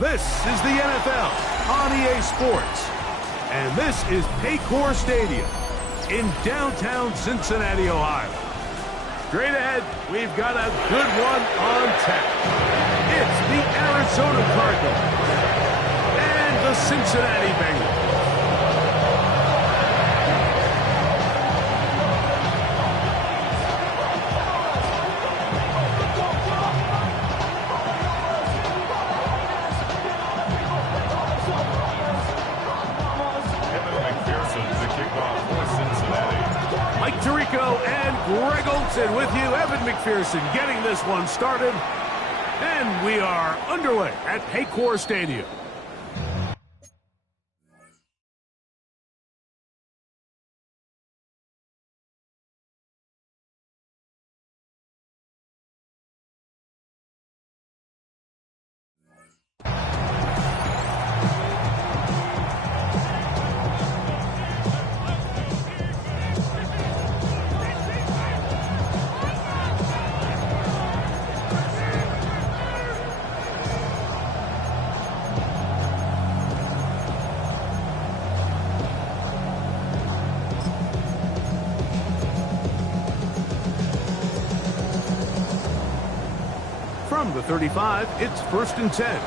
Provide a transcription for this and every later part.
This is the NFL on EA Sports, and this is Paycor Stadium in downtown Cincinnati, Ohio. Straight ahead, we've got a good one on tap. It's the Arizona Cardinals and the Cincinnati Bengals. And Greg Olson with you. Evan McPherson getting this one started. And we are underway at Paycor Stadium. From the 35, it's 1st and 10.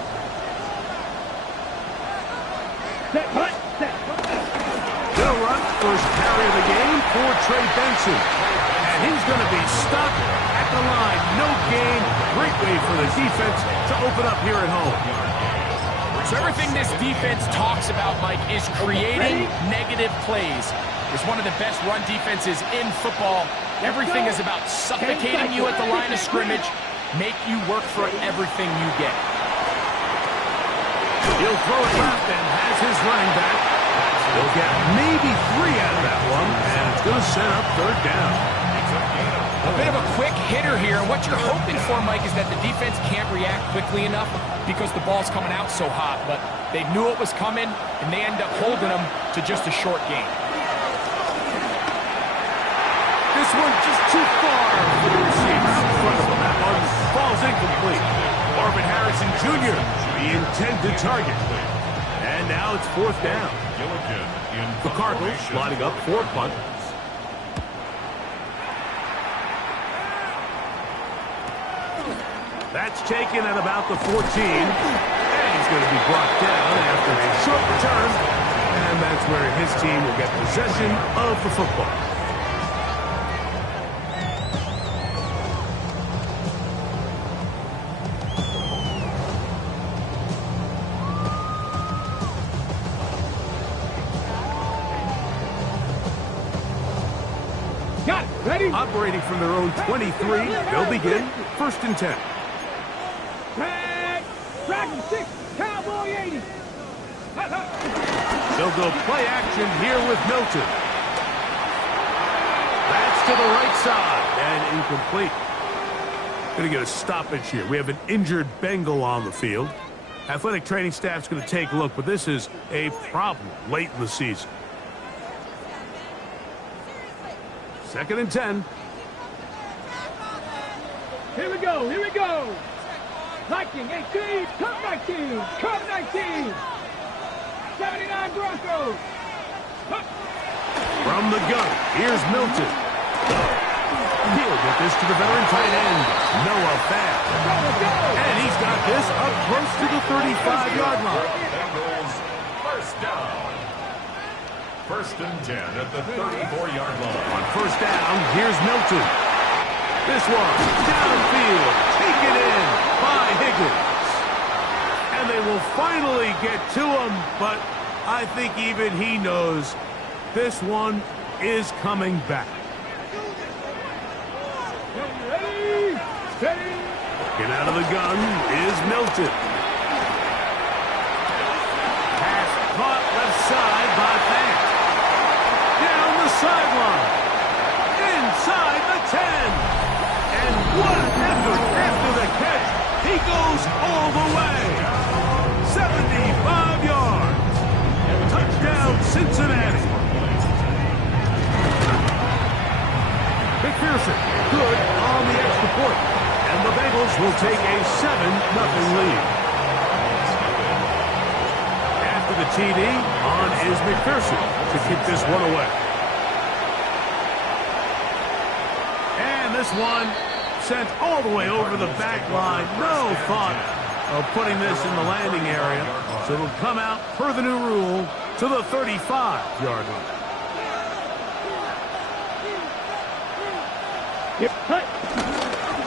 They'll run first carry of the game for Trey Benson. And he's going to be stopped at the line. No gain. Great way for the defense to open up here at home. So everything this defense talks about, Mike, is creating negative plays. It's one of the best run defenses in football. Everything is about suffocating you at the line of scrimmage, make you work for everything you get. He'll throw it left and has his running back. He'll get maybe 3 out of that one, and it's going to set up 3rd down. A bit of a quick hitter here, and what you're hoping for, Mike, is that the defense can't react quickly enough because the ball's coming out so hot, but they knew it was coming, and they end up holding them to just a short gain. This one just too far for the receiver out in front of him. That one falls incomplete. Marvin Harrison Jr., the intended target. And now it's 4th down. The Cardinals lining up for a punt. That's taken at about the 14. And he's going to be brought down after a short return. And that's where his team will get possession of the football. Operating from their own 23, they'll begin 1st and 10. Dragon 6, Cowboy 80. They'll go play action here with Milton. That's to the right side and incomplete. Going to get a stoppage here. We have an injured Bengal on the field. Athletic training staff's going to take a look, but this is a problem late in the season. 2nd and 10. Here we go, here we go. 19, 18, come 19, come 19. 79 Broncos. From the gun, here's Milton. He'll get this to the veteran tight end, Noah Fant. And he's got this up close to the 35-yard line. First down. 1st and 10 at the 34-yard line. On 1st down, here's Milton. This one, downfield, taken in by Higgins. And they will finally get to him, but I think even he knows this one is coming back. Ready, steady. Get out of the gun is Milton. Pass caught left side by Fant. Down the sideline. Inside the 10. fourth, and the Bengals will take a 7-0 lead. After the TD, on is McPherson to kick this one away. And this one sent all the way over the back line. No thought of putting this in the landing area. So it'll come out, per the new rule, to the 35-yard line.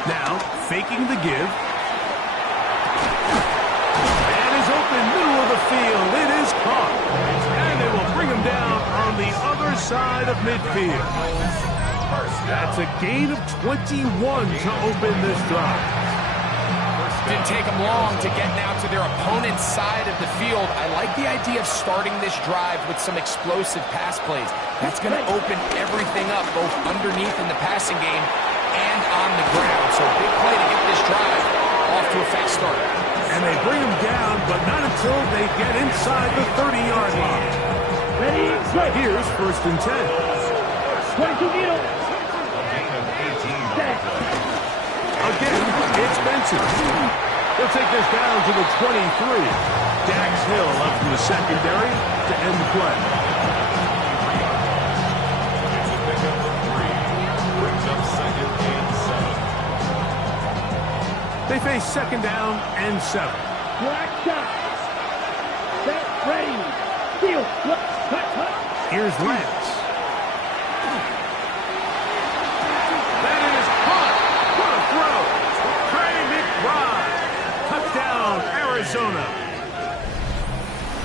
Now, faking the give. And is open middle of the field. It is caught. And they will bring him down on the other side of midfield. That's a gain of 21 to open this drive. Didn't take them long to get now to their opponent's side of the field. I like the idea of starting this drive with some explosive pass plays. That's going to open everything up, both underneath in the passing game and on the ground. So big play to get this drive off to a fast start. And they bring him down, but not until they get inside the 30-yard line. Ready, go. Here's 1st and 10. 22 meters. Again, it's Benson. He'll take this down to the 23. Dax Hill up from the secondary to end the play. They face 2nd down and 7. Black shot. Set, ready. Field. Cut. Here's Lance. That is caught. What a throw. Trey McBride. Touchdown, Arizona.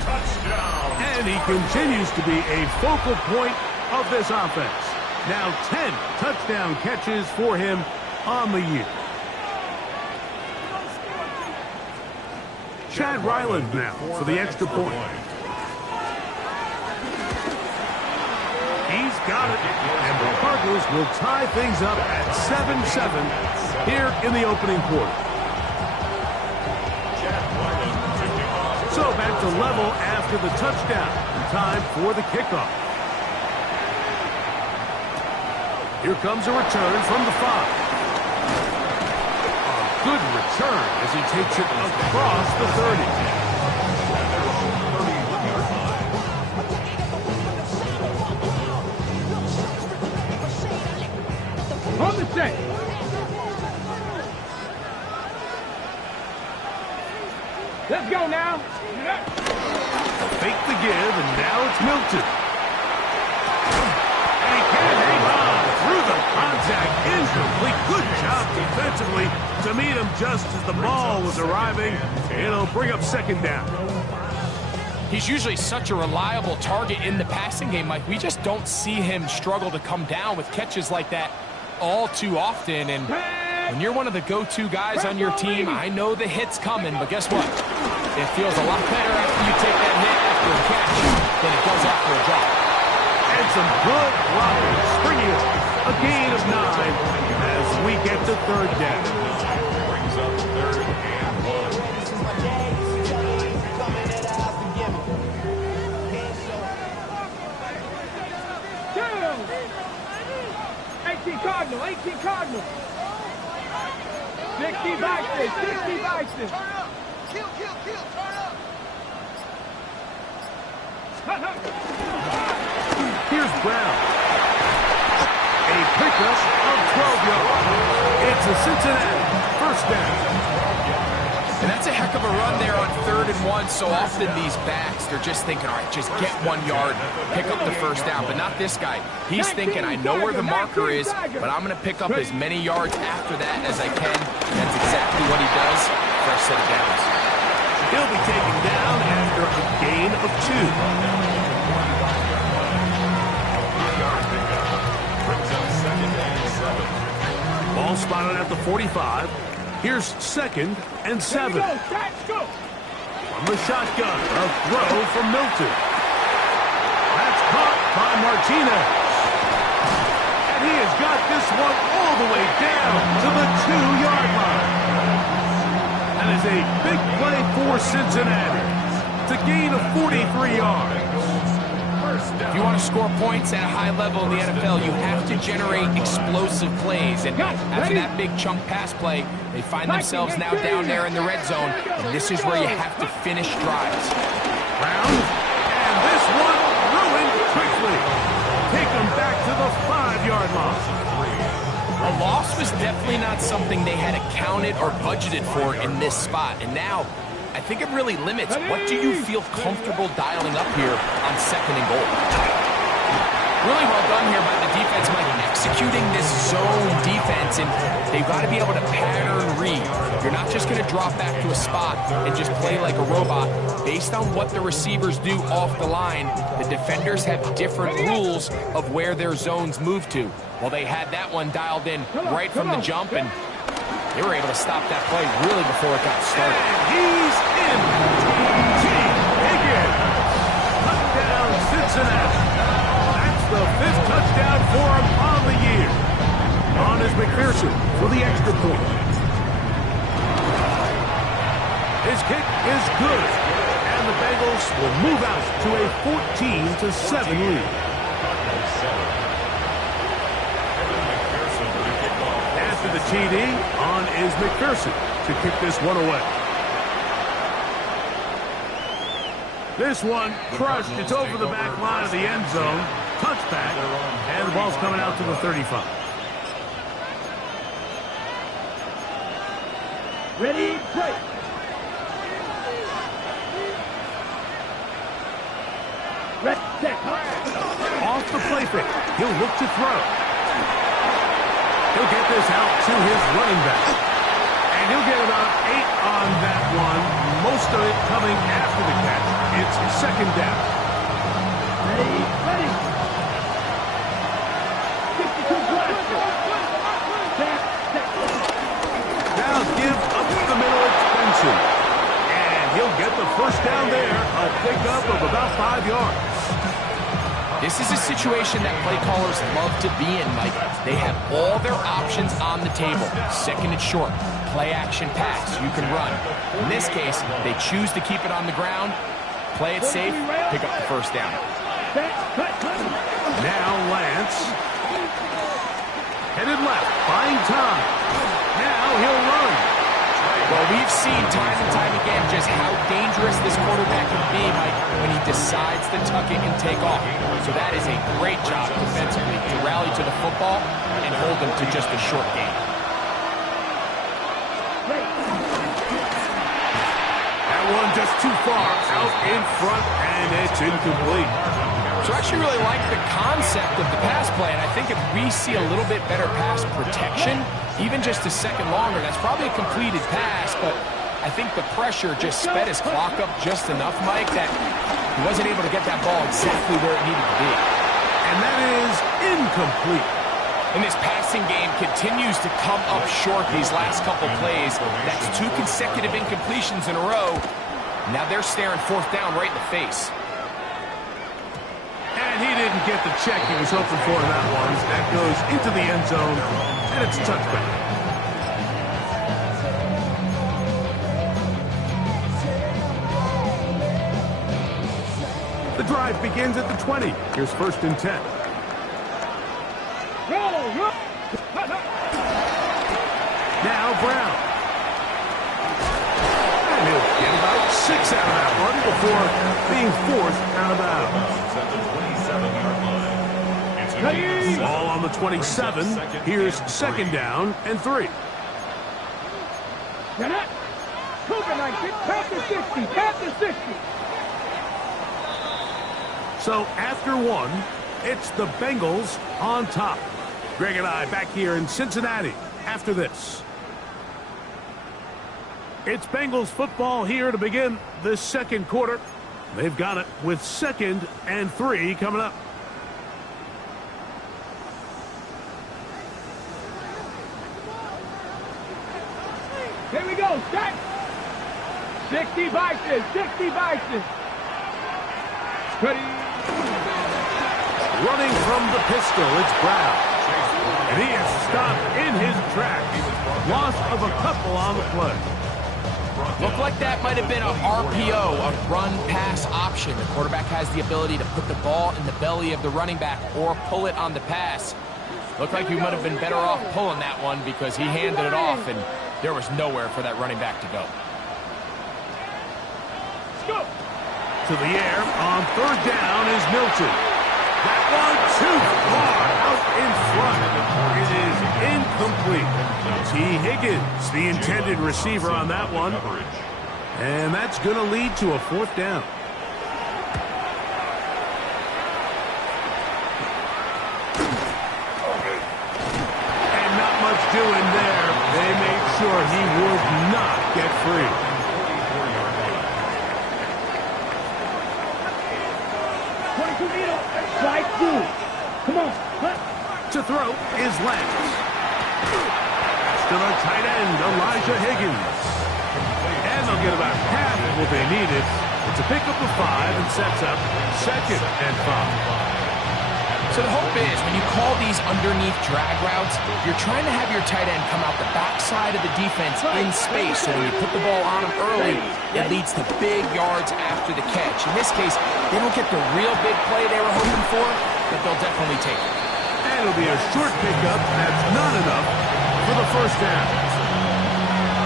Touchdown. And he continues to be a focal point of this offense. Now 10 touchdown catches for him on the year. Chad Ryland now for the extra point. He's got it, and the Cardinals will tie things up at 7-7 here in the opening quarter. So back to level after the touchdown. Time for the kickoff. Here comes a return from the 5. Good return as he takes it across the 30. On the set. Let's go now. Fake the give, and now it's Milton. And he can't hang on through the contact. Incomplete. Good job defensively to meet him just as the ball was arriving. It'll bring up 2nd down. He's usually such a reliable target in the passing game, Mike. We just don't see him struggle to come down with catches like that all too often. And when you're one of the go-to guys on your team, I know the hit's coming, but guess what? It feels a lot better after you take that hit after a catch than it does after a drop. And some good blocking, bringing us a gain of 9 as we get to 3rd down. Brings up 3rd and 1. 18 Cardinal, 18 Cardinal. 60 Bison, 60 Bison. Turn up. Kill, turn up. Here's Brown. A pickup of 12 yards. It's a Cincinnati 1st down. And that's a heck of a run there on 3rd and 1. So often these backs, they're just thinking, all right, just get 1 yard, pick up the 1st down. But not this guy. He's thinking, I know where the marker is, but I'm going to pick up as many yards after that as I can. That's exactly what he does for a set of downs. He'll be taken down after a gain of 2. Ball spotted at the 45. Here's 2nd and 7. From the shotgun, a throw from Milton. That's caught by Martinez. And he has got this one all the way down to the 2-yard line. That is a big play for Cincinnati. It's a gain of 43 yards. 1st If you want to score points at a high level in the NFL, you have to generate explosive plays. And after that big chunk pass play, they find themselves now down there in the red zone. And this is where you have to finish drives. Brown, and this one ruined quickly. Take them back to the 5-yard line. A loss was definitely not something they had accounted or budgeted for in this spot. And now, I think it really limits what do you feel comfortable dialing up here on 2nd and goal. Really well done here by the defense, Mike, executing this zone defense, and they've got to be able to pattern read. You're not just going to drop back to a spot and just play like a robot. Based on what the receivers do off the line, the defenders have different rules of where their zones move to. Well, they had that one dialed in right from the jump, and they were able to stop that play really before it got started. And he's in. Team Higgins. Touchdown, Cincinnati. That's the 5th touchdown for him on the year. On is McPherson for the extra point. His kick is good. And the Bengals will move out to a 14-7 lead. After the TD, on is McPherson to kick this one away. This one crushed. It's over the back line of the end zone. Touchback, and the ball's coming out to the 35. Ready, play. Red, set. Off the play fake. He'll look to throw. He'll get this out to his running back. And he'll get about 8 on that one. Most of it coming after the catch. It's 2nd down. Ready, ready. 52 blaster. Set. Now give up the middle extension. And he'll get the first down there. A pickup of about 5 yards. This is a situation that play callers love to be in, Mike. They have all their options on the table. 2nd and short, play action pass, you can run. In this case, they choose to keep it on the ground, play it safe, pick up the first down. Now Lance. Headed left, buying time. Now he'll run. Well, we've seen time and time again just how dangerous this quarterback can be, Mike, when he decides to tuck it and take off. So that is a great job defensively to rally to the football and hold them to just a short gain. That one just too far out in front, and it's incomplete. So I actually really like the concept of the pass play, and I think if we see a little bit better pass protection, even just a second longer, that's probably a completed pass, but I think the pressure just sped his clock up just enough, Mike, that he wasn't able to get that ball exactly where it needed to be. And that is incomplete. And this passing game continues to come up short these last couple plays. That's 2 consecutive incompletions in a row. Now they're staring 4th down right in the face. And he didn't get the check he was hoping for in that one. That goes into the end zone, and it's a touchback. The drive begins at the 20. Here's 1st and 10. Now Brown. And he'll get about 6 out of that one before being forced out of bounds. Ball on the 27. Here's 2nd down and 3. So after 1, it's the Bengals on top. Greg and I back here in Cincinnati after this. It's Bengals football here to begin this 2nd quarter. They've got it with 2nd and 3 coming up. Here we go, set. 60 vices, 60 vices. Ready. Running from the pistol, it's Brown. And he is stopped in his tracks. Loss of a couple on the play. Looked like that might have been a RPO, a run-pass option. The quarterback has the ability to put the ball in the belly of the running back or pull it on the pass. Looked like he might have been better off pulling that one because he handed it off, and there was nowhere for that running back to go. To the air on third down is Milton. That one too far out in front. It is incomplete. T. Higgins, the intended receiver on that one. And that's going to lead to a fourth down. And not much doing there. They made sure he would not get free. Slide through. Come on. To throw is Lance. To the tight end, Elijah Higgins. And they'll get about half of what they needed. It's a pickup of 5 and sets up 2nd and 5. So the hope is when you call these underneath drag routes, you're trying to have your tight end come out the backside of the defense in space. So when you put the ball on him early, it leads to big yards after the catch. In this case, they don't get the real big play they were hoping for, but they'll definitely take it. And it'll be a short pickup. That's not enough for the first down.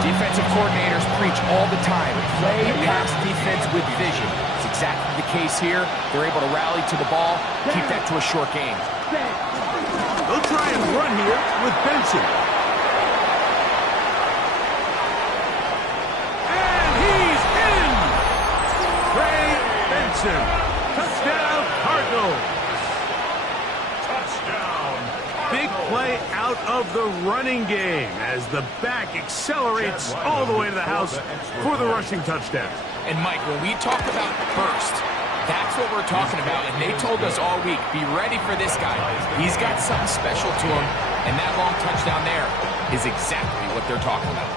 Defensive coordinators preach all the time, play pass defense with vision. It's exactly the case here. They're able to rally to the ball, keep that to a short game. They'll try and run here with Benson. And he's in! Trey Benson. Touchdown, Cardinals. Big play out of the running game as the back accelerates all the way to the house for the rushing touchdown. And Mike, when we talk about burst, that's what we're talking about. And they told us all week, be ready for this guy. He's got something special to him, and that long touchdown there is exactly what they're talking about.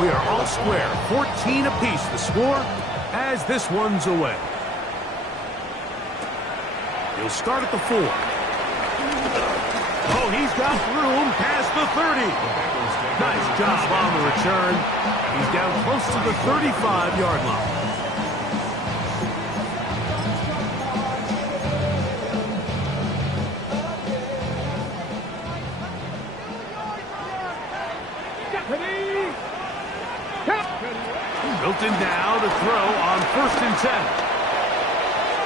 We are all square, 14 apiece the score as this one's away. He'll start at the 4. Oh, he's got room past the 30. Nice job on the return. He's down close to the 35-yard line. Milton now to throw on 1st and 10.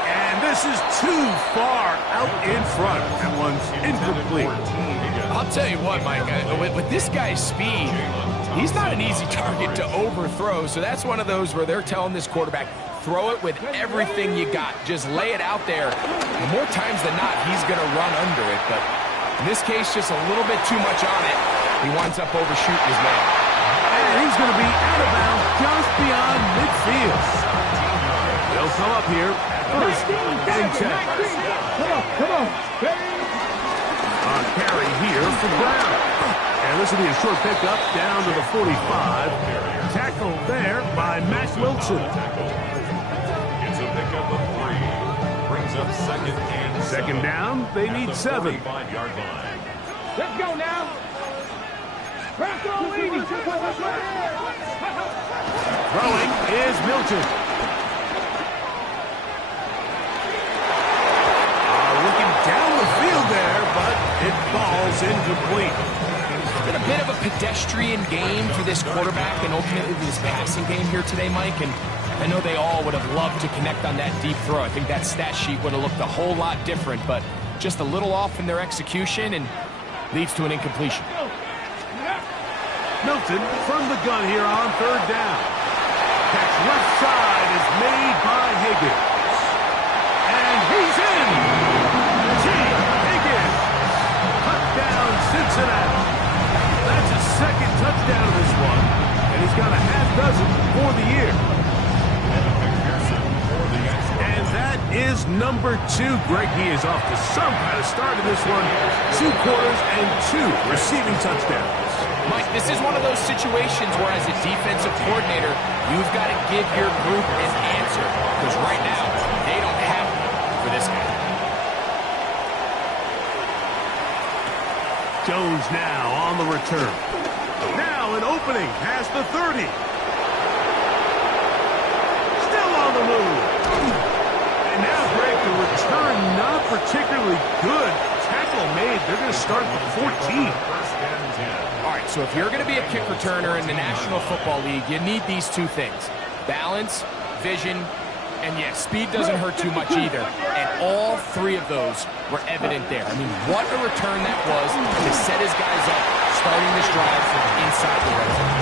And this is too far out in front. That one's incomplete. I'll tell you what, Mike, with this guy's speed, he's not an easy target to overthrow. So that's one of those where they're telling this quarterback, throw it with everything you got. Just lay it out there. And more times than not, he's going to run under it. But in this case, just a little bit too much on it. He winds up overshooting his man. And he's going to be out of bounds just beyond midfield. They'll come up here. 1st and 10. Come on. On carry here for Brown. And this will be a short pickup down to the 45. Tackled there by Matt Wilson. It's a pickup of 3. Brings up 2nd and 2nd down, they need 7. 45-yard line. Let's go now. Throwing is Milton. Looking down the field there, but it falls incomplete. It's been a bit of a pedestrian game for this quarterback and ultimately this passing game here today, Mike. And I know they all would have loved to connect on that deep throw. I think that stat sheet would have looked a whole lot different, but just a little off in their execution and leads to an incompletion. Milton from the gun here on 3rd down. Catch left side is made by Higgins. And he's in! T. Higgins. Touchdown, Cincinnati. That's his 2nd touchdown of this one. And he's got a half dozen for the year. And that is number 2. Greg, he is off to some kind of start in this one. 2 quarters and 2 receiving touchdowns. Mike, this is one of those situations where as a defensive coordinator, you've got to give your group an answer. Because right now, they don't have one for this guy. Lions now on the return. Now an opening past the 30. Still on the move. And now, Greg, the return not particularly good. Tackle made. They're going to start the 14. All right, so if you're going to be a kick returner in the National Football League, you need these two things. Balance, vision, and yes, speed doesn't hurt too much either. And all three of those were evident there. I mean, what a return that was to set his guys up, starting this drive from inside the red zone.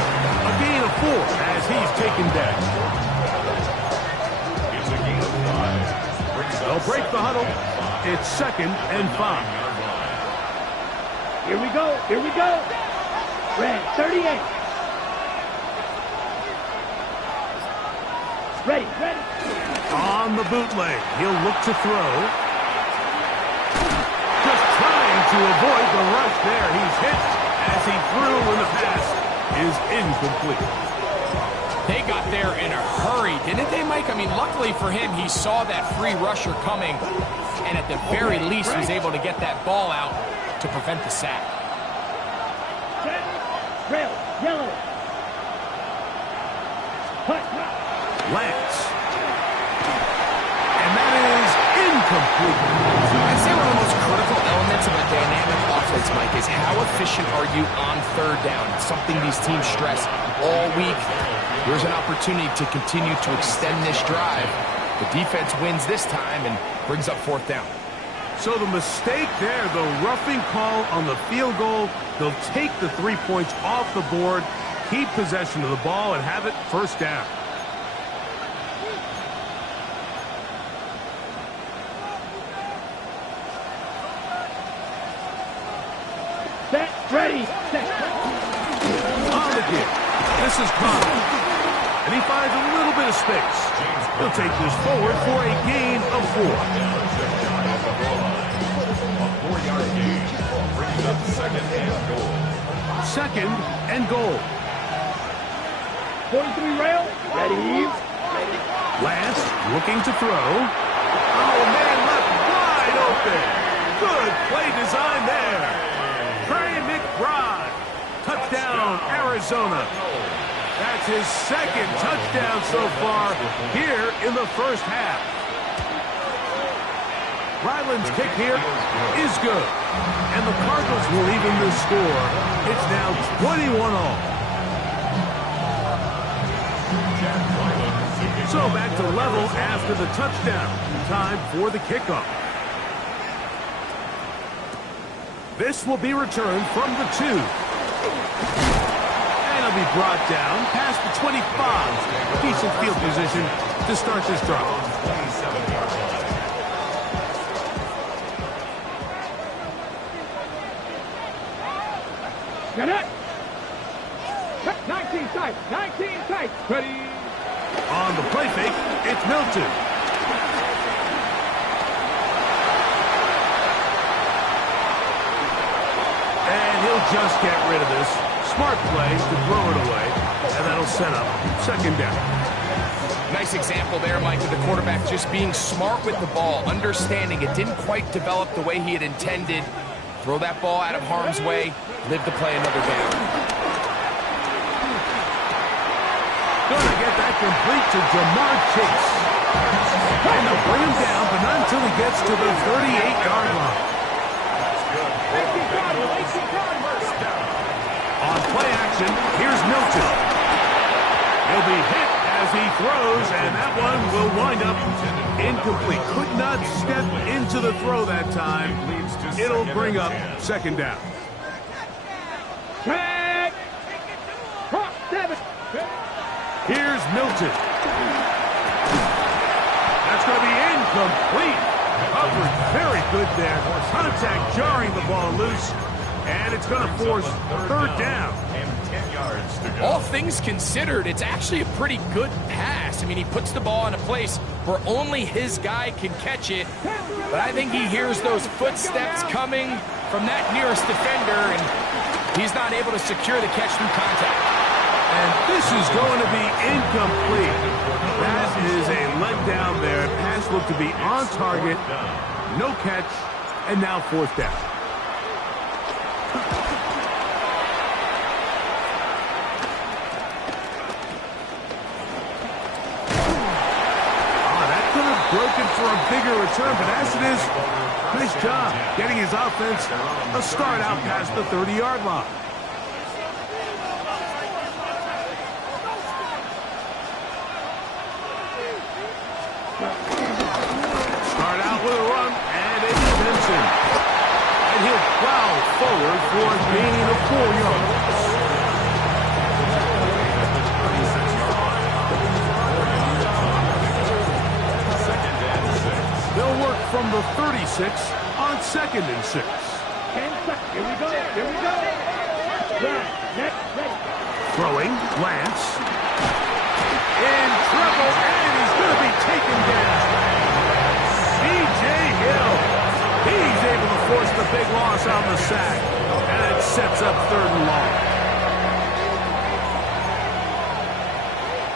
A gain of 4 as he's taken back. It's a gain of 5. They'll break the huddle. It's 2nd and 5. Here we go. Here we go. Red 38. Ready, ready. On the bootleg, he'll look to throw. Just trying to avoid the rush there. He's hit as he threw when the pass is incomplete. They got there in a hurry, didn't they, Mike? I mean, luckily for him, he saw that free rusher coming, and at the very least was able to get that ball out to prevent the sack. Rail, yellow. Hut. Lance. And that is incomplete. I'd say one of the most critical elements of a dynamic offense, Mike, is how efficient are you on 3rd down? It's something these teams stress all week. Here's an opportunity to continue to extend this drive. The defense wins this time and brings up 4th down. So the mistake there, the roughing call on the field goal, they'll take the 3 points off the board, keep possession of the ball, and have it 1st down. Set, ready, set. On the kick. This is Connor. And he finds a little bit of space. He'll take this forward for a gain of 4. A 4-yard gain brings up 2nd and goal. 2nd and goal. 43 rail, ready. Lance looking to throw. Oh, man, left wide open. Good play design there. Trey McBride. Touchdown, Arizona. That's his 2nd touchdown so far here in the 1st half. Ryland's kick here is good. And the Cardinals will even the score. It's now 21-all. So back to level after the touchdown. Time for the kickoff. This will be returned from the 2. And it'll be brought down past the 25. Decent field position to start this drive. Got it. 19 tight, 19 tight. Ready. On the play fake, it's Milton. And he'll just get rid of this. Smart play to throw it away. And that'll set up 2nd down. Nice example there, Mike, of the quarterback just being smart with the ball, understanding it didn't quite develop the way he had intended. Throw that ball out of harm's way, live to play another down. Gonna get that complete to Jamar Chase. And they'll bring him down, but not until he gets to the 38-yard line. On play action, here's Milton. He'll be hit as he throws, and that one will wind up incomplete. Could not step into the throw that time. It'll bring up 2nd down. Track. Cross 7. Here's Milton. That's going to be incomplete. Coverage very good there. Contact jarring the ball loose. And it's going to force 3rd down. And 10 yards to go. All things considered, it's actually a pretty good pass. I mean, he puts the ball in a place where only his guy can catch it. But I think he hears those footsteps coming from that nearest defender, and he's not able to secure the catch through contact. And this is going to be incomplete. That is a letdown there. Pass looked to be on target. No catch. And now 4th down. broken for a bigger return, but as it is, nice job getting his offense a start out past the 30-yard line. Start out with a run, and it's Benson. And he'll plow forward for a gain of 4 yards. They'll work from the 36 on 2nd and 6. 10 seconds. Here we go. Here we go. Right. Next. Ready. Throwing, Lance. In trouble, and he's going to be taken down. C.J. Hill. He's able to force the big loss on the sack. And it sets up 3rd and long.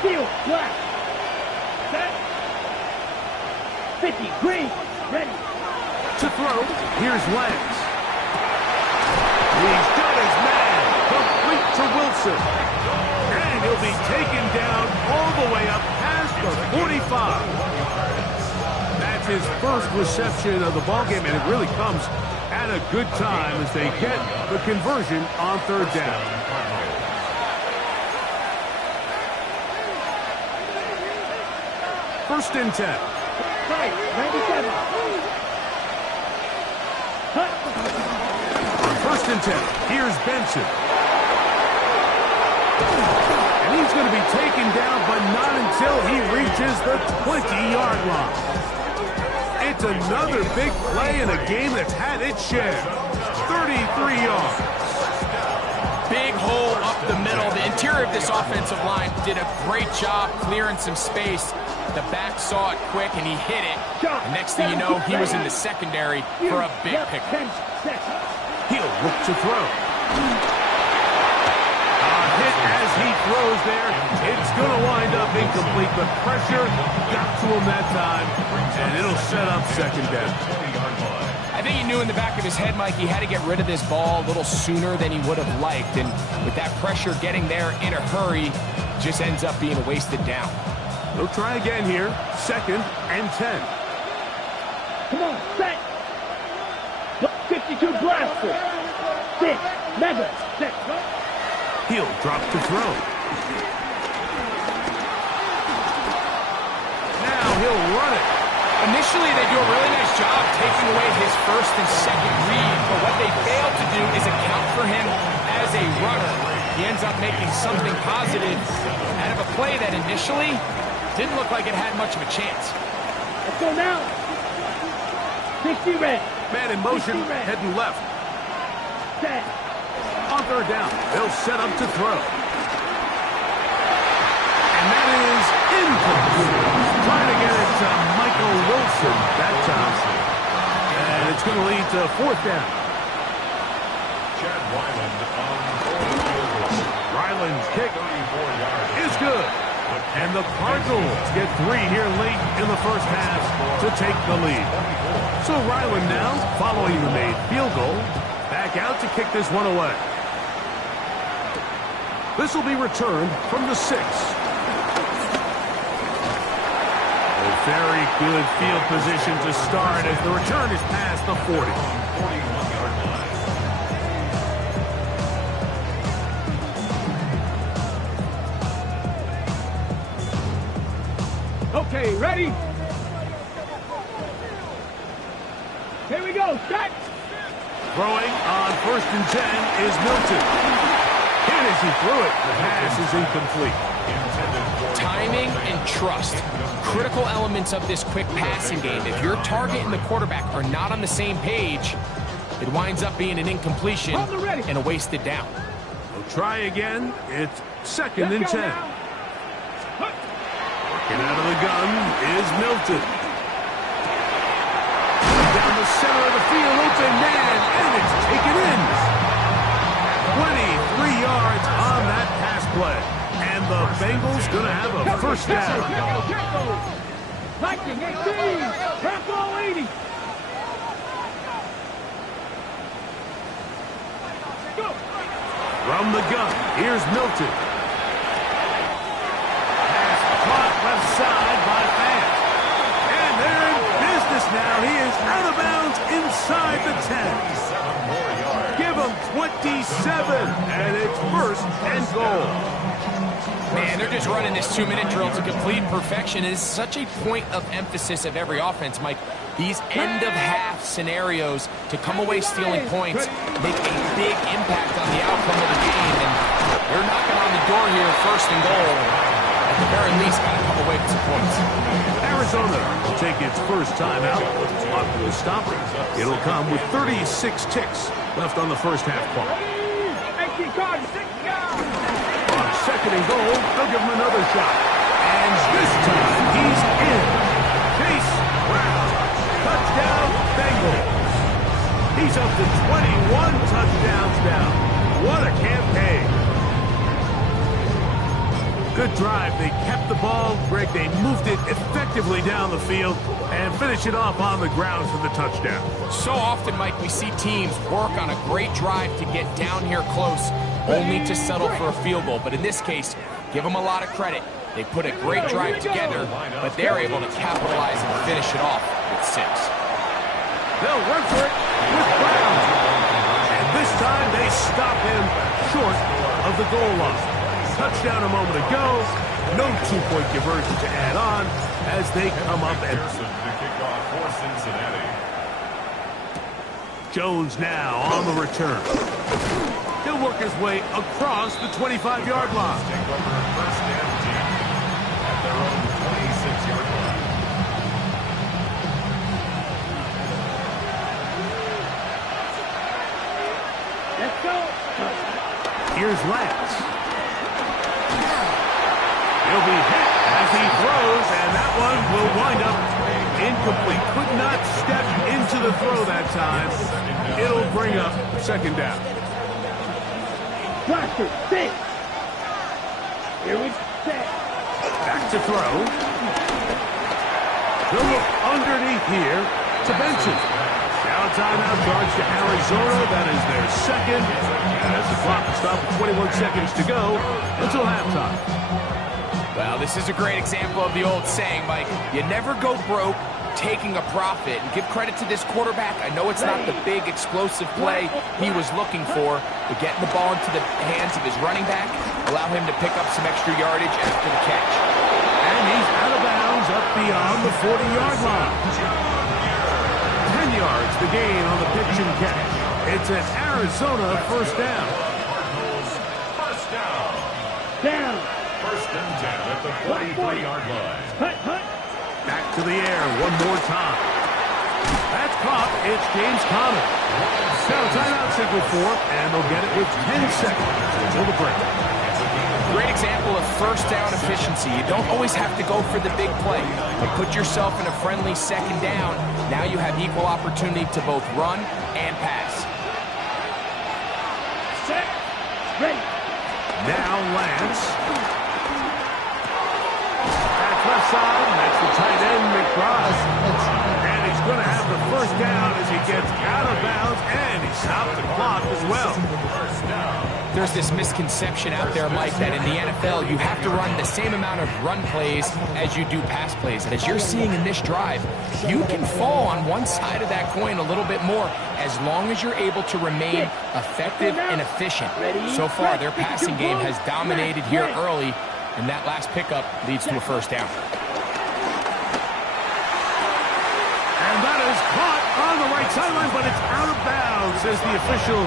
Field, black. Set. 50, green. Ready. To throw, here's Lance. He's got his man. Complete to Wilson. And he'll be taken down all the way up past the 45. That's his first reception of the ballgame, and it really comes at a good time as they get the conversion on 3rd down. First and 10. Right. 97. Cut. On 1st and 10, here's Benson. And he's going to be taken down, but not until he reaches the 20-yard line. It's another big play in a game that's had its share. 33 yards. Big hole up the middle. The interior of this offensive line did a great job clearing some space. The back saw it quick, and he hit it. And next thing you know, he was in the secondary for a big pickup. He'll look to throw. Hit as he throws there. It's going to wind up incomplete. The pressure got to him that time, and it'll set up 2nd down. I think he knew in the back of his head, Mike, he had to get rid of this ball a little sooner than he would have liked. And with that pressure getting there in a hurry, just ends up being a wasted down. They'll try again here. 2nd and 10. Come on, set. 52 blaster. 6. Mega. 6. He'll drop to throw. Now he'll run it. Initially, they do a really nice job taking away his 1st and 2nd read, but what they fail to do is account for him as a runner. He ends up making something positive out of a play that initially didn't look like it had much of a chance. Let's go now. 60 red. Man in motion, heading left. Set. On 3rd down, they'll set up to throw. And that is incomplete. Trying to get it to Michael Wilson that time. And it's going to lead to 4th down. Chad Ryland on 4th field goal. Ryland's kick 34 yards. is good. And the Cardinals get 3 here late in the 1st half to take the lead. So Ryland now, following the made field goal, back out to kick this one away. This will be returned from the 6. A very good field position to start as the return is past the 40. 41-yard line. Okay, ready? Here we go. Set. Throwing on 1st and 10 is Milton. Hit as he threw it. The pass is incomplete. Timing and trust, critical elements of this quick passing game. If your target and the quarterback are not on the same page, it winds up being an incompletion and a wasted down. We'll try again. It's 2nd and 10. Working out of the gun is Milton. Down the center of the field, open man, and it's taken in. 23 yards on that pass play. And the Bengals going to have a 1st down. Viking 18. Purple 80. Go. From the gun, here's Milton. Pass caught left side by Fant. And there and it's first and goal. Man, they're just running this 2-minute drill to complete perfection. It is such a point of emphasis of every offense, Mike. These end-of-half scenarios to come away stealing points make a big impact on the outcome of the game. And they're knocking on the door here, first and goal. At the very least, got to come away with some points. Arizona will take its first timeout. Clock will stop it. It'll come with 36 ticks left on the first half clock. On second and goal, they'll give him another shot. And this time, he's in. Chase Brown. Touchdown, Bengals. He's up to 21 touchdowns now. What a campaign. Good drive. They kept the ball. Greg, they moved it effectively down the field and finished it off on the ground for the touchdown. So often, Mike, we see teams work on a great drive to get down here close, only to settle for a field goal. But in this case, give them a lot of credit. They put a great drive together, but they're able to capitalize and finish it off with 6. They'll run for it with Brown. And this time they stop him short of the goal line. Touchdown a moment ago. No two-point conversion to add on as they come up and the kickoff for Cincinnati. Jones now on the return. He'll work his way across the 25-yard line. Take over first and 10 at their own 26-yard line. Let's go. Here's Lance. He'll be hit as he throws, and that one will wind up incomplete. Could not step into the throw that time. It'll bring up second down. Roster 6. Here we set. Back to throw. They'll look underneath here to Benson. Now timeout charge to Arizona. That is their second. As the clock will stop with 21 seconds to go until halftime. Well, this is a great example of the old saying, Mike. You never go broke taking a profit. And give credit to this quarterback. I know it's not the big explosive play he was looking for, but getting the ball into the hands of his running back allow him to pick up some extra yardage after the catch. And he's out of bounds up beyond the 40-yard line. 10 yards the gain on the pitch and catch. It's an Arizona first down. Cardinals first down. Down. First and 10 at the 43-yard line. Hut. Back to the air one more time. That's caught. It's James Conner. Now timeout signal for, and they'll get it with 10 seconds until the break. Great example of first down efficiency. You don't always have to go for the big play, but put yourself in a friendly second down. Now you have equal opportunity to both run and pass. Set. Ready. Now Lance. Back left side, that's the tight end, McBride. And he's going to have the first down as he gets out of bounds, and he stopped the clock as well. There's this misconception out there, Mike, that in the NFL you have to run the same amount of run plays as you do pass plays. And as you're seeing in this drive, you can fall on one side of that coin a little bit more as long as you're able to remain effective and efficient. So far, their passing game has dominated here early, and that last pickup leads to a first down. And that is caught on the right sideline, but it's out of bounds, says the official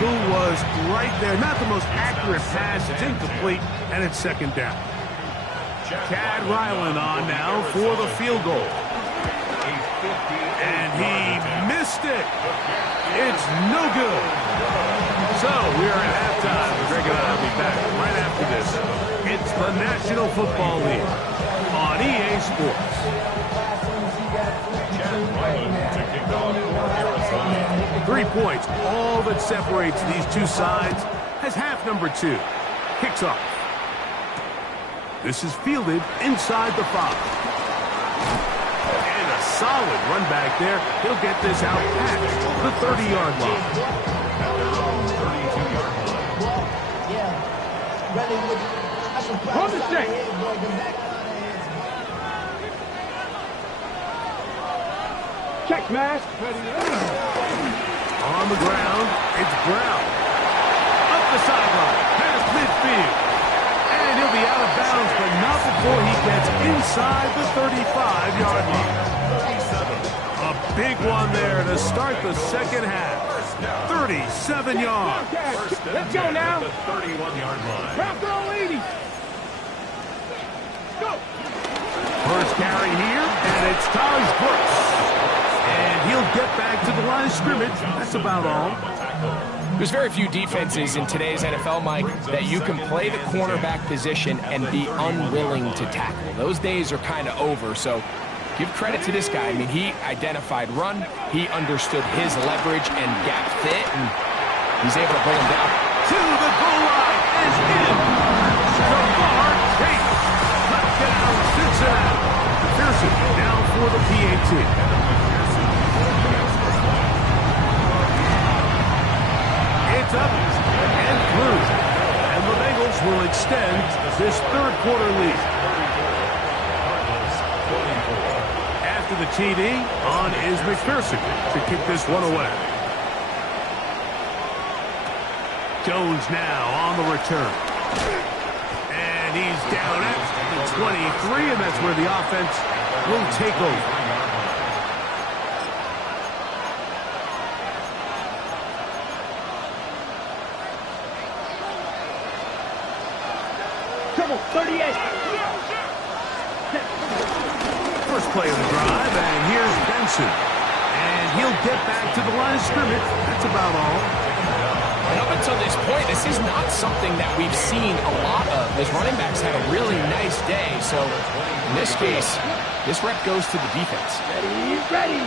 who was right there. Not the most accurate pass. It's incomplete, and it's second down. Chad Ryland on now for the field goal. And he missed it. It's no good. So we are at halftime. Greg and I will be back right after this. It's the National Football League on EA Sports. Chad Ryland to kick off for Arizona. 3 points, all that separates these two sides, as half number 2 kicks off. This is fielded inside the 5. And a solid run back there. He'll get this out past the 30-yard line. At their own 32-yard line. Hold the stick. Check, Mask. On the ground, it's Brown. the sideline, past midfield. And he'll be out of bounds, but not before he gets inside the 35-yard line. A big one there to start the second half. 37 yards. Let's go now. 31-yard line. Round throw 80. Go. First carry here, and it's Taj Brooks. And he'll get back to the line of scrimmage. That's about all. There's very few defenses in today's NFL, Mike, that you can play the cornerback position and be unwilling to tackle. Those days are kind of over, so give credit to this guy. I mean, he identified run, he understood his leverage and gap fit, and he's able to bring him down. To the goal line is in. Jamar Chase. Touchdown, Cincinnati. Pearson down for the PAT. It's up and through. And the Bengals will extend this third quarter lead. After the TD, on is McPherson to kick this one away. Jones now on the return. And he's down at the 23, and that's where the offense will take over. Trouble, 38. First play of the drive, and here's Benson. And he'll get back to the line of scrimmage. That's about all. And up until this point, this is not something that we've seen a lot of. His running backs had a really nice day. So in this case, this rep goes to the defense. Ready.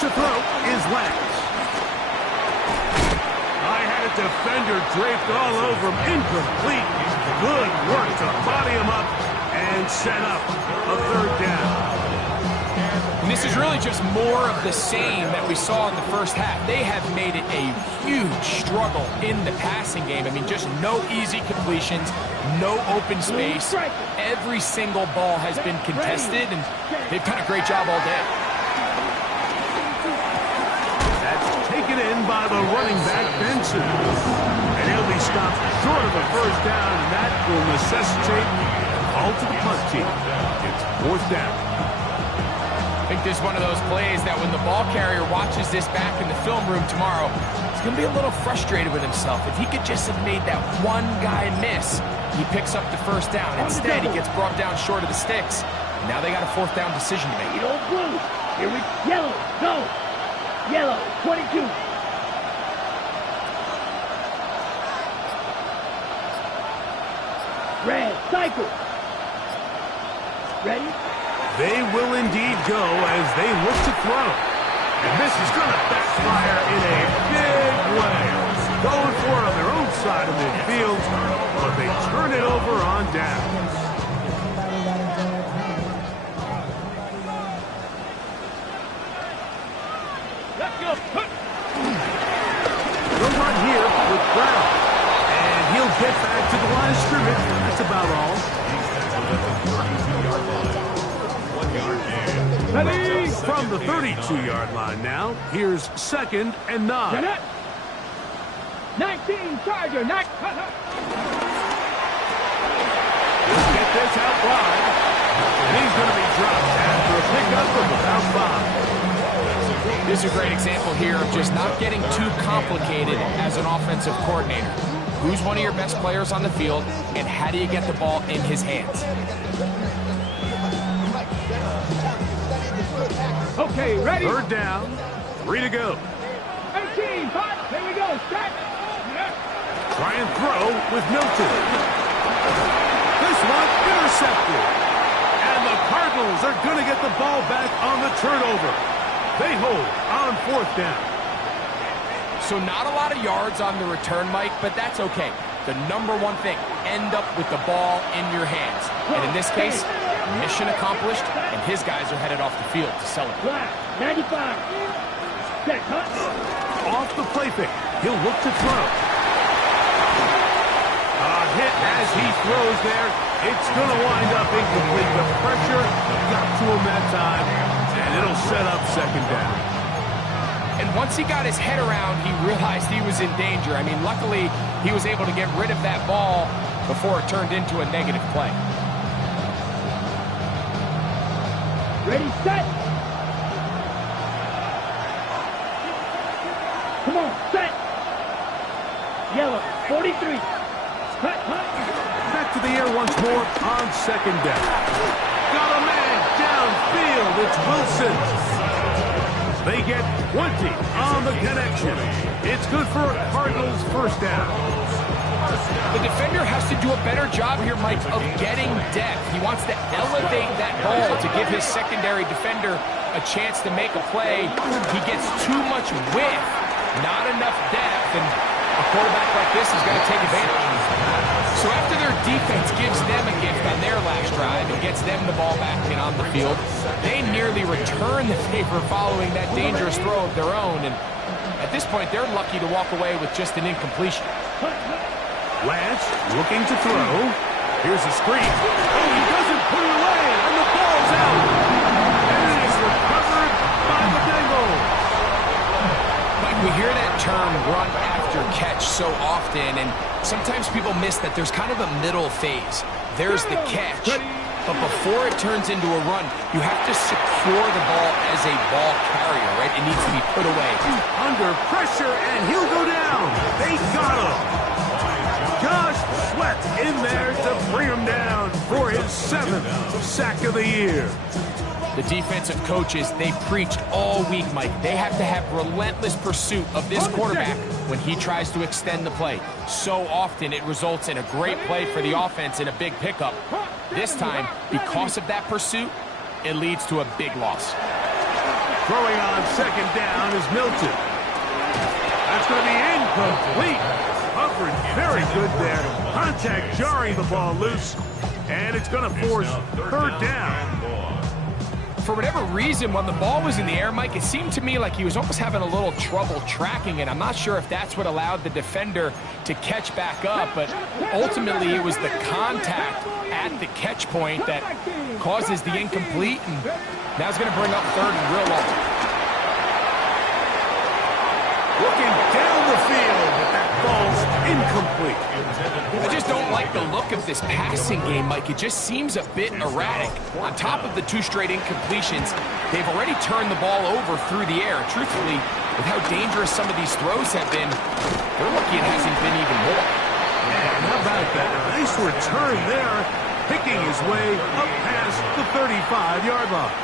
To throw is Lance. I had a defender draped all over him. Incomplete. Good work to body him up and set up a third down. And this is really just more of the same that we saw in the first half. They have made it a huge struggle in the passing game. I mean, just no easy completions, no open space. Every single ball has been contested, and they've done a great job all day. That's taken in by the running back, Benson. And he'll be stopped short of the first down, and that will necessitate a call to the punt team. It's fourth down. I think this is one of those plays that when the ball carrier watches this back in the film room tomorrow, he's going to be a little frustrated with himself. If he could just have made that one guy miss, he picks up the first down. Instead, he gets brought down short of the sticks. Now they got a fourth down decision to make. Yellow, blue. Here we yellow. Go. Yellow, 22. Red, cycle. Ready? They will indeed go as they look to throw. And this is going to backfire in a big way. Going for it on their own side of midfield, but they turn it over on downs. Let's go. The run here with Brown. And he'll get back to the line of scrimmage. That's about all. Ready? From the 32-yard line now, here's 2nd and 9. 19, Charger, not. He'll get this out wide. And he's going to be dropped after a pickup of about 5. This is a great example here of just not getting too complicated as an offensive coordinator. Who's one of your best players on the field, and how do you get the ball in his hands? Okay, ready? Third down, 3 to go. 18, hot. Here we go. Set. Try and throw with Milton. This one intercepted. And the Cardinals are going to get the ball back on the turnover. They hold on 4th down. So not a lot of yards on the return, Mike, but that's okay. The number one thing, end up with the ball in your hands. And in this case, mission accomplished, and his guys are headed off the field to celebrate. Black, 95. Set, hot. Off the play fake. He'll look to throw. A hit as he throws there. It's going to wind up incomplete. The pressure got to him that time, and it'll set up 2nd down. And once he got his head around, he realized he was in danger. I mean, luckily, he was able to get rid of that ball before it turned into a negative play. Ready, set. Come on, set. Yellow, 43. Cut. Back to the air once more on second down. Got a man downfield. It's Wilson. They get 20 on the connection. It's good for a Cardinals first down. The defender has to do a better job here, Mike, of getting depth. He wants to elevate that ball to give his secondary defender a chance to make a play. He gets too much width, not enough depth, and a quarterback like this is going to take advantage. So after their defense gives them a gift on their last drive and gets them the ball back and on the field, they nearly return the favor following that dangerous throw of their own. And at this point, they're lucky to walk away with just an incompletion. Lance looking to throw. Here's a screen. Oh, he doesn't put it away, and the ball's out. And it is recovered by the Bengals. Mike, we hear that term run after catch so often, and sometimes people miss that there's kind of a middle phase. There's the catch, but before it turns into a run, you have to secure the ball as a ball carrier, right? It needs to be put away. Under pressure, and he'll go down. They got him. Josh Sweat in there to bring him down for his 7th sack of the year. The defensive coaches, they preached all week, Mike. They have to have relentless pursuit of this quarterback when he tries to extend the play. So often it results in a great play for the offense and a big pickup. This time, because of that pursuit, it leads to a big loss. Throwing on second down is Milton. That's going to be incomplete. Coverage very good there. Contact jarring the ball loose, and it's going to force third down. For whatever reason, when the ball was in the air, Mike, it seemed to me like he was almost having a little trouble tracking it. I'm not sure if that's what allowed the defender to catch back up, but ultimately it was the contact at the catch point that causes the incomplete, and now it's going to bring up third and real long. Looking down the field, but that ball's incomplete. I just don't like the look of this passing game, Mike. It just seems a bit erratic. On top of the 2 straight incompletions, they've already turned the ball over through the air. Truthfully, with how dangerous some of these throws have been, they're lucky it hasn't been even more. And how about that? Nice return there, picking his way up past the 35-yard line.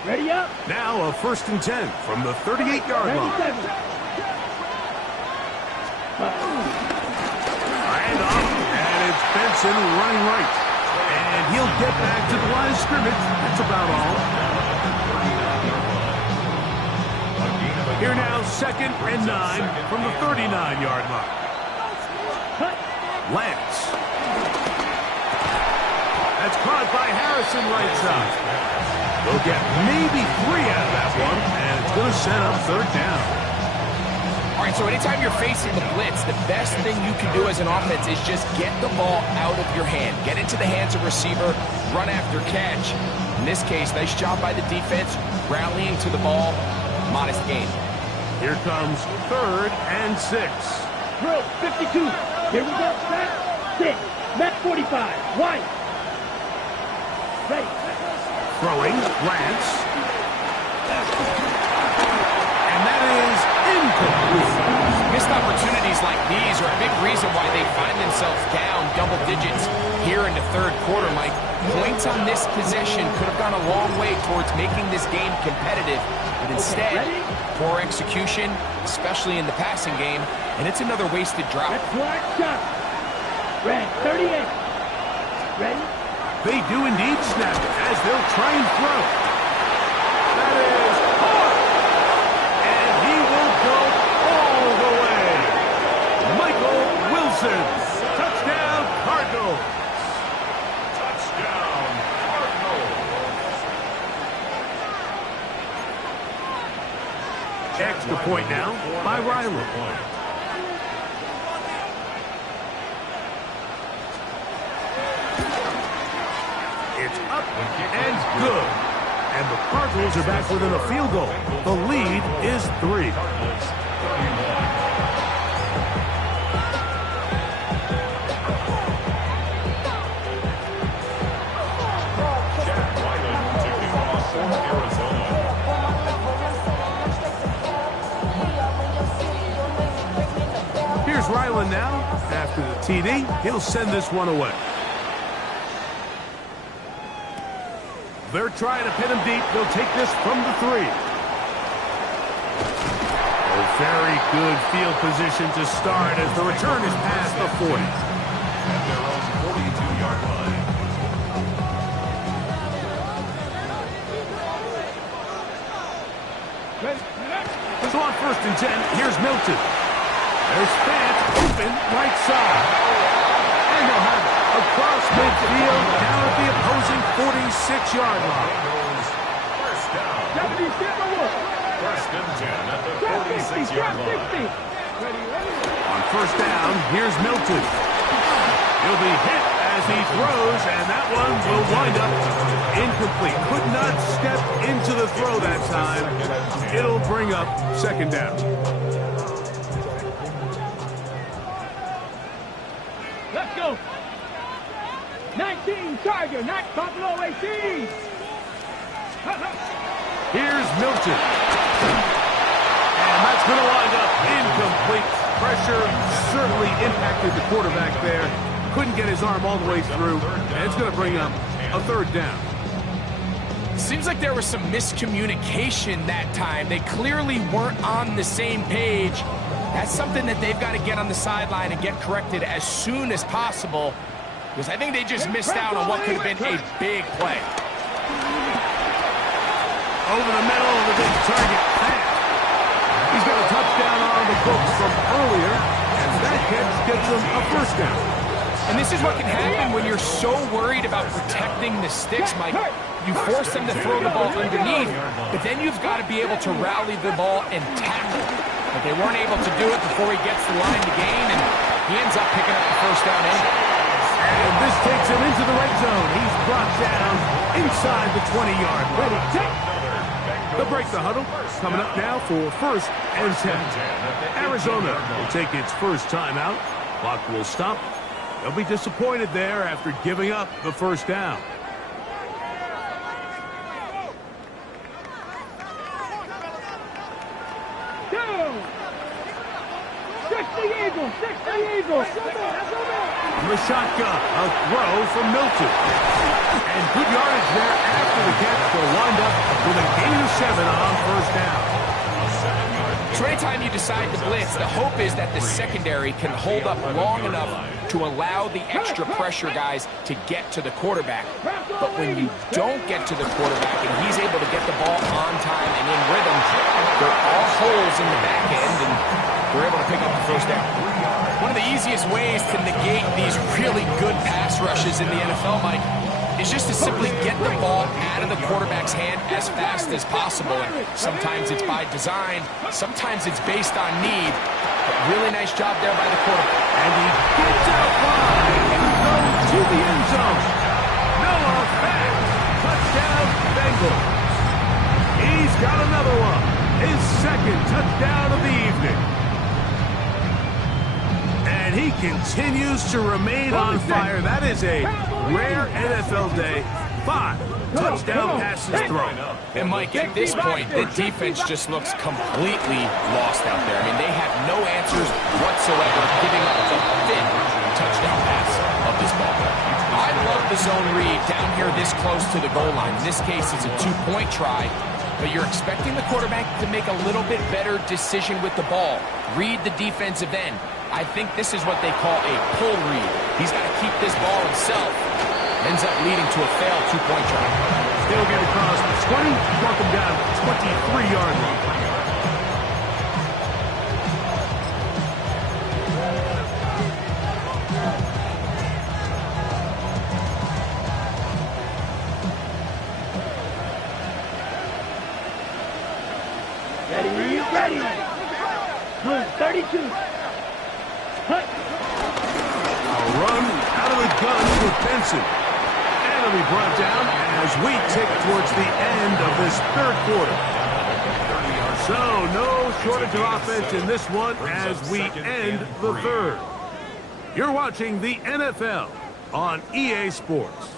Ready up. Now a 1st and 10 from the 38-yard line. And up, and it's Benson running right. And he'll get back to the line of scrimmage. That's about all. Here now, 2nd and 9 from the 39-yard line. Lance. That's caught by Harrison right side. They'll get maybe 3 out of that one, and it's going to set up third down. All right, so anytime you're facing the blitz, the best thing you can do as an offense is just get the ball out of your hand. Get into the hands of receiver, run after catch. In this case, nice job by the defense, rallying to the ball, modest gain. Here comes 3rd and 6. Drill, 52. Here we go, set, 6. Mat 45, wide. Ready. Throwing, Lance. And that is incomplete. Missed opportunities like these are a big reason why they find themselves down double digits here in the 3rd quarter, Mike. Points on this possession could have gone a long way towards making this game competitive, but instead, poor execution, especially in the passing game, and it's another wasted drop. That's black shot. Red, 38. Ready? They do indeed snap it as they'll try and throw. That is hard. And he will go all the way. Michael Wilson. Touchdown, Cardinals. Touchdown, Cardinals. Extra point now by Riley. It's up and good. And the Cardinals are back within a field goal. The lead is 3. Here's Ryland now. After the TD, he'll send this one away. They're trying to pin him deep. They'll take this from the 3. A very good field position to start as the return is past the 40. At their own 42-yard line. So on 1st and 10, here's Milton. There's Fant open right side. And they'll have it across midfield down at the opposing 46-yard line. First down. 1st and 10 at the 46-yard line. On 1st down, here's Milton. He'll be hit as he throws, and that one will wind up incomplete. Could not step into the throw that time. It'll bring up 2nd down. Let's go. 19 Charger, not Buffalo 18. Here's Milton. And that's going to wind up incomplete. Pressure certainly impacted the quarterback there. Couldn't get his arm all the way through. And it's going to bring up a 3rd down. Seems like there was some miscommunication that time. They clearly weren't on the same page. That's something that they've got to get on the sideline and get corrected as soon as possible, because I think they just missed out on what could have been a big play. Over the middle of the big target. He's got a touchdown on the books from earlier, and that catch gets him a 1st down. And this is what can happen when you're so worried about protecting the sticks, Mike. You force them to throw the ball underneath, but then you've got to be able to rally the ball and tackle. But they weren't able to do it before he gets the line to gain, and he ends up picking up the 1st down anyway. And this takes him into the red zone. He's brought down inside the 20-yard line. They'll break the huddle. Coming up now for 1st and 10. Arizona will take its first timeout. Clock will stop. They'll be disappointed there after giving up the 1st down. The shotgun, a throw from Milton. And good yardage there after the catch. They'll wind up with a gain of 7 on 1st down. So anytime you decide to blitz, the hope is that the secondary can hold up long enough to allow the extra pressure guys to get to the quarterback. But when you don't get to the quarterback and he's able to get the ball on time and in rhythm, there are all holes in the back end, and they're able to pick up the 1st down. One of the easiest ways to negate these really good pass rushes in the NFL, Mike, is just to simply get the ball out of the quarterback's hand as fast as possible. And sometimes it's by design, sometimes it's based on need. But really nice job there by the quarterback. And he gets out wide and goes to the end zone. Noah Fant, touchdown Bengals. He's got another one. His 2nd touchdown of the evening. And he continues to remain on fire. That is a rare NFL day. 5 touchdown passes thrown. And Mike, at this point, the defense just looks completely lost out there. I mean, they have no answers whatsoever, giving up the 5th touchdown pass of this ball game. I love the zone read down here this close to the goal line. In this case, it's a 2-point try, but you're expecting the quarterback to make a little bit better decision with the ball. Read the defensive end. I think this is what they call a pull read. He's got to keep this ball himself. Ends up leading to a failed 2-point try. They'll get across the 20, mark him down to the 23-yard line. Ready. 32. A run out of the gun with Benson. And a going to be brought down as we tick towards the end of this third quarter. So, no shortage of offense in this one as we end the third. You're watching the NFL on EA Sports.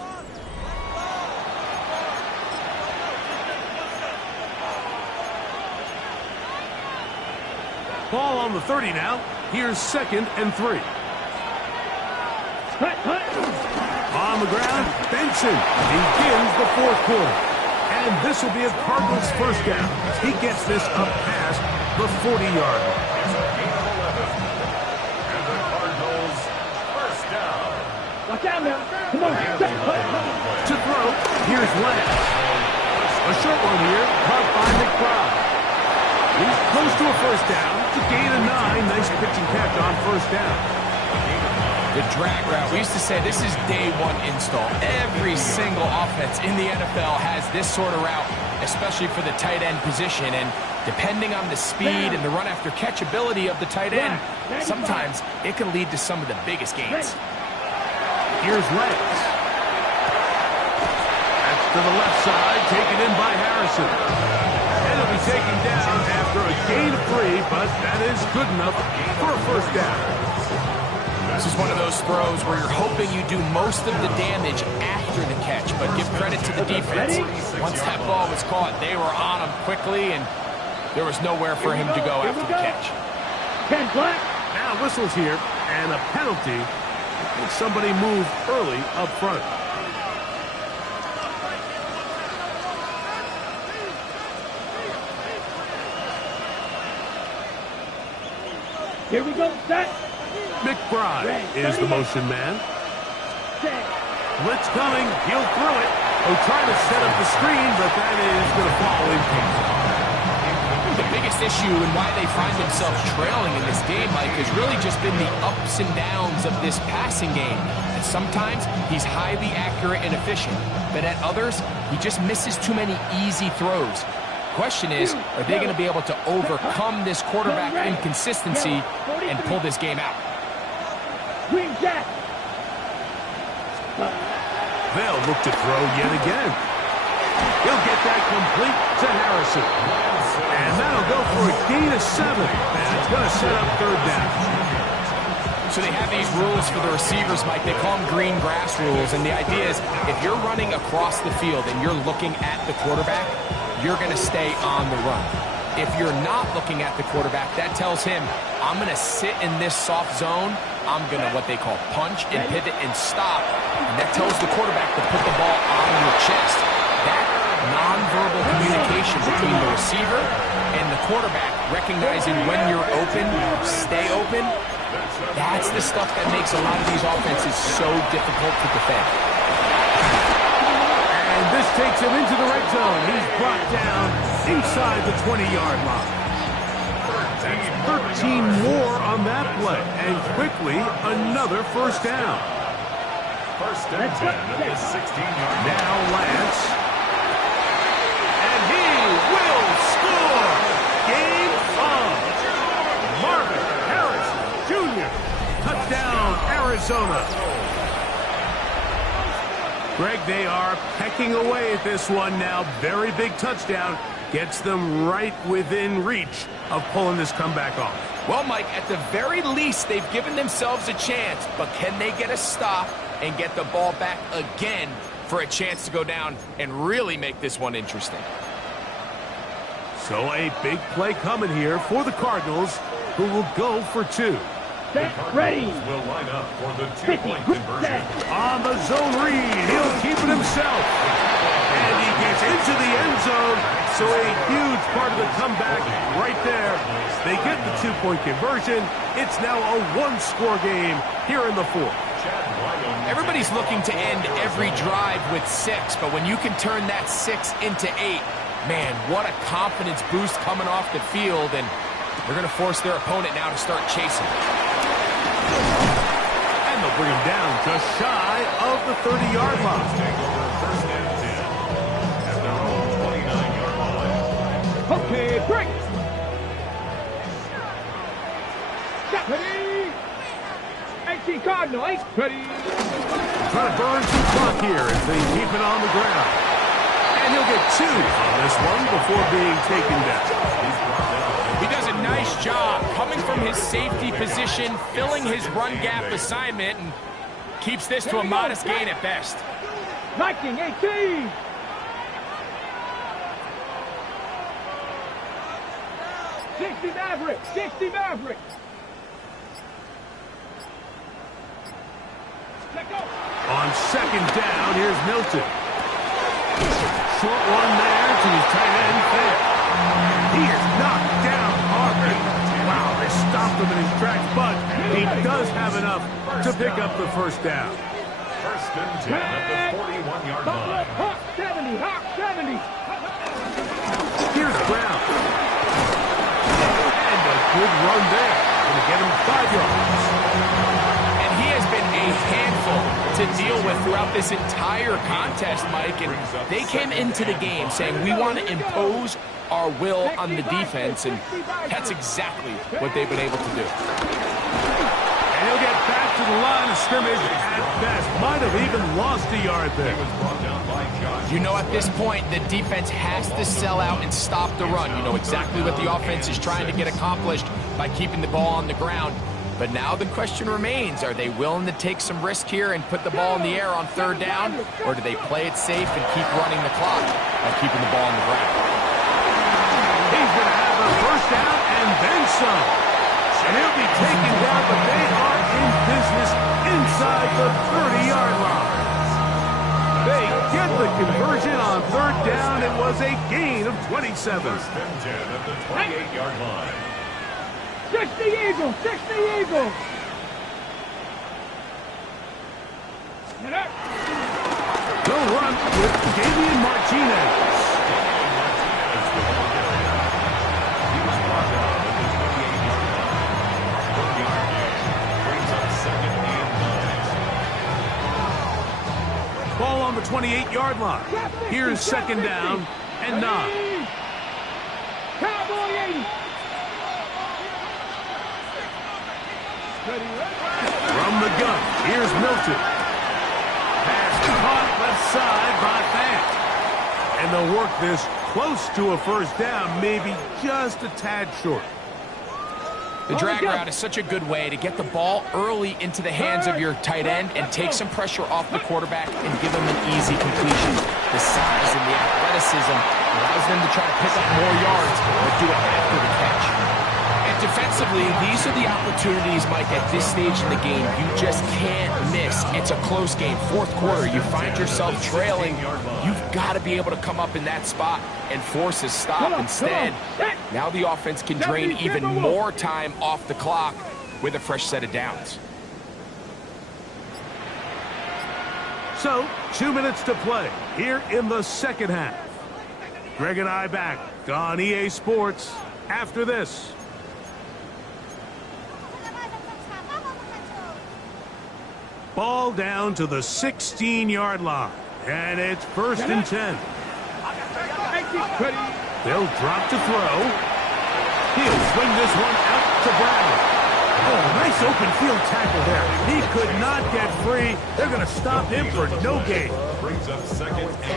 Ball on the 30 now. Here's 2nd and 3. On the ground, Benson begins the fourth quarter. And this will be a Cardinals first down. He gets this up past the 40-yard line. And the Cardinals first down. Watch out now. Come on. To throw, here's Lance. A short one here, caught by McBride. He's close to a first down. To gain a 9. Nice pitching catch on first down. The drag route. We used to say this is day one install. Every single offense in the NFL has this sort of route, especially for the tight end position. And depending on the speed and the run after catch ability of the tight end, sometimes it can lead to some of the biggest gains. Here's Lance. That's to the left side, taken in by Harrison. And it'll be taken down after a gain of 3, but that is good enough for a first down. This is one of those throws where you're hoping you do most of the damage after the catch, but give credit to the defense. Once that ball was caught, they were on him quickly, and there was nowhere for him to go after the catch. Now whistles here, and a penalty. Somebody moved early up front. Here we go, set. McBride is the motion man. Blitz coming. He'll throw it. Oh, trying to set up the screen, but that is going to fall incomplete. The biggest issue and why they find themselves trailing in this game, Mike, has really just been the ups and downs of this passing game. And sometimes he's highly accurate and efficient, but at others, he just misses too many easy throws. Question is, are they going to be able to overcome this quarterback inconsistency and pull this game out? Green Jack. They'll look to throw yet again. He'll get that complete to Harrison. And that'll go for a gain of 7. And it's going to set up third down. So they have these rules for the receivers, Mike. They call them green grass rules. And the idea is if you're running across the field and you're looking at the quarterback, you're going to stay on the run. If you're not looking at the quarterback, that tells him, I'm going to sit in this soft zone. I'm going to, what they call, punch and pivot and stop. And that tells the quarterback to put the ball on your chest. That nonverbal communication between the receiver and the quarterback, recognizing when you're open, stay open, that's the stuff that makes a lot of these offenses so difficult to defend. And this takes him into the red zone. He's brought down inside the 20-yard line. 13 more on that play. And quickly, another first down. First and 10 at the 16-yard line. Now Lance. And he will score. Game on. Marvin Harris Jr. Touchdown, Arizona. Greg, they are pecking away at this one now. Very big touchdown. Gets them right within reach of pulling this comeback off. Well, Mike, at the very least, they've given themselves a chance. But can they get a stop and get the ball back again for a chance to go down and really make this one interesting? So a big play coming here for the Cardinals, who will go for 2. Ready. Will line up for the 2-point conversion. On the zone read, he'll keep it himself. And he gets into the end zone, so a huge part of the comeback right there. They get the 2-point conversion. It's now a 1-score game here in the fourth. Everybody's looking to end every drive with 6, but when you can turn that 6 into 8, man, what a confidence boost coming off the field, and they're going to force their opponent now to start chasing. And they'll bring him down just shy of the 30-yard line. First and 10 at their own 29-yard line. Okay, break. Ready. 18 Cardinal, 8. Ready. trying to burn some clock here as they keep it on the ground. And he'll get 2 on this one before being taken down. He does a nice job coming from his safety position, filling his run gap assignment, and keeps this to a modest gain at best. Viking 18. Maverick, 60 Maverick. On second down, here's Milton. Short one there to his tight end, Fant. He is knocked down hard. Wow, they stopped him in his tracks, but he does have enough to pick up the first down. First and 10 at the 41-yard line. Hawk 70, Hawk 70. Here's Brown. And a good run there. Going to get him 5 yards. And he has been a handful to deal with throughout this entire contest, Mike. And they came into the game saying, we want to impose our will on the defense, and that's exactly what they've been able to do. And he'll get back to the line of scrimmage at best. Might have even lost a yard there. You know, at this point, the defense has to sell out and stop the run. You know exactly what the offense is trying to get accomplished by keeping the ball on the ground. But now the question remains, are they willing to take some risk here and put the ball in the air on third down, or do they play it safe and keep running the clock by keeping the ball on the ground? He's going to have a first down and then some. And he'll be taken down, but they are in business inside the 30-yard line. They get the conversion on third down. It was a gain of 27. First and 10 at the 28-yard line. 60 Eagles, 60 Eagles. They'll run with Damian Martinez. He was brought down at the 28-yard line. 1-yard gain brings up second and 9. Ball on the 28-yard line. Here's second down and 9. Cowboy 80. From the gun, here's Milton. Pass caught left side by Fant. And they'll work this close to a first down, maybe just a tad short. The drag route is such a good way to get the ball early into the hands of your tight end and take some pressure off the quarterback and give him an easy completion. The size and the athleticism allows them to try to pick up more yards, but do it after the catch. And defensively, these are the opportunities, Mike, at this stage in the game you just can't miss. It's a close game. Fourth quarter, you find yourself trailing. You've got to be able to come up in that spot and force a stop. Instead, now the offense can drain even more time off the clock with a fresh set of downs. So, 2 minutes to play here in the second half. Greg and I back on EA Sports after this. Ball down to the 16-yard line, and it's first and 10. They'll drop to throw. He'll swing this one out to Brown. Oh, nice open field tackle there. He could not get free. They're going to stop him for no gain.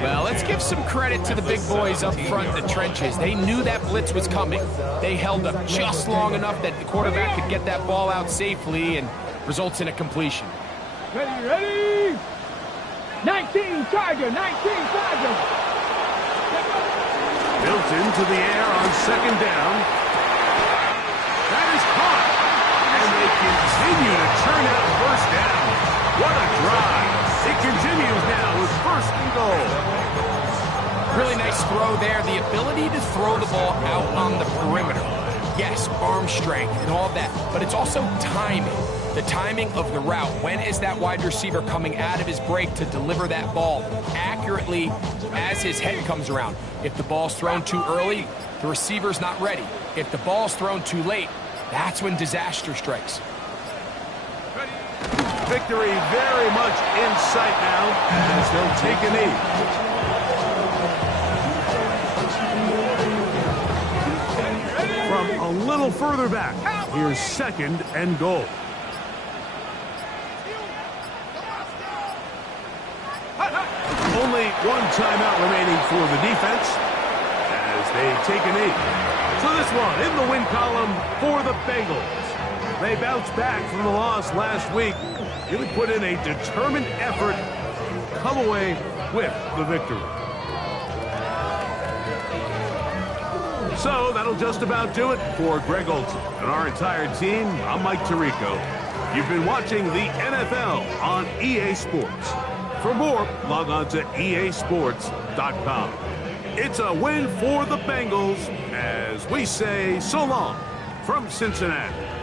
Well, let's give some credit to the big boys up front in the trenches. They knew that blitz was coming. They held up just long enough that the quarterback could get that ball out safely and results in a completion. Ready? 19 Charger, 19 Charger. Milton to the air on second down. That is caught. And they continue to churn out first down. What a drive. It continues now with first and goal. Really nice throw there. The ability to throw the ball out on the perimeter. Yes, arm strength and all that, but it's also timing. The timing of the route. When is that wide receiver coming out of his break to deliver that ball accurately as his head comes around? If the ball's thrown too early, the receiver's not ready. If the ball's thrown too late, that's when disaster strikes. Victory very much in sight now as they'll take a knee. From a little further back, here's second and goal. Only one timeout remaining for the defense as they take a knee. So this one in the win column for the Bengals. They bounced back from the loss last week. Really put in a determined effort, come away with the victory. So that'll just about do it for Greg Olson and our entire team. I'm Mike Tirico. You've been watching the NFL on EA Sports. For more, log on to easports.com. It's a win for the Bengals as we say so long from Cincinnati.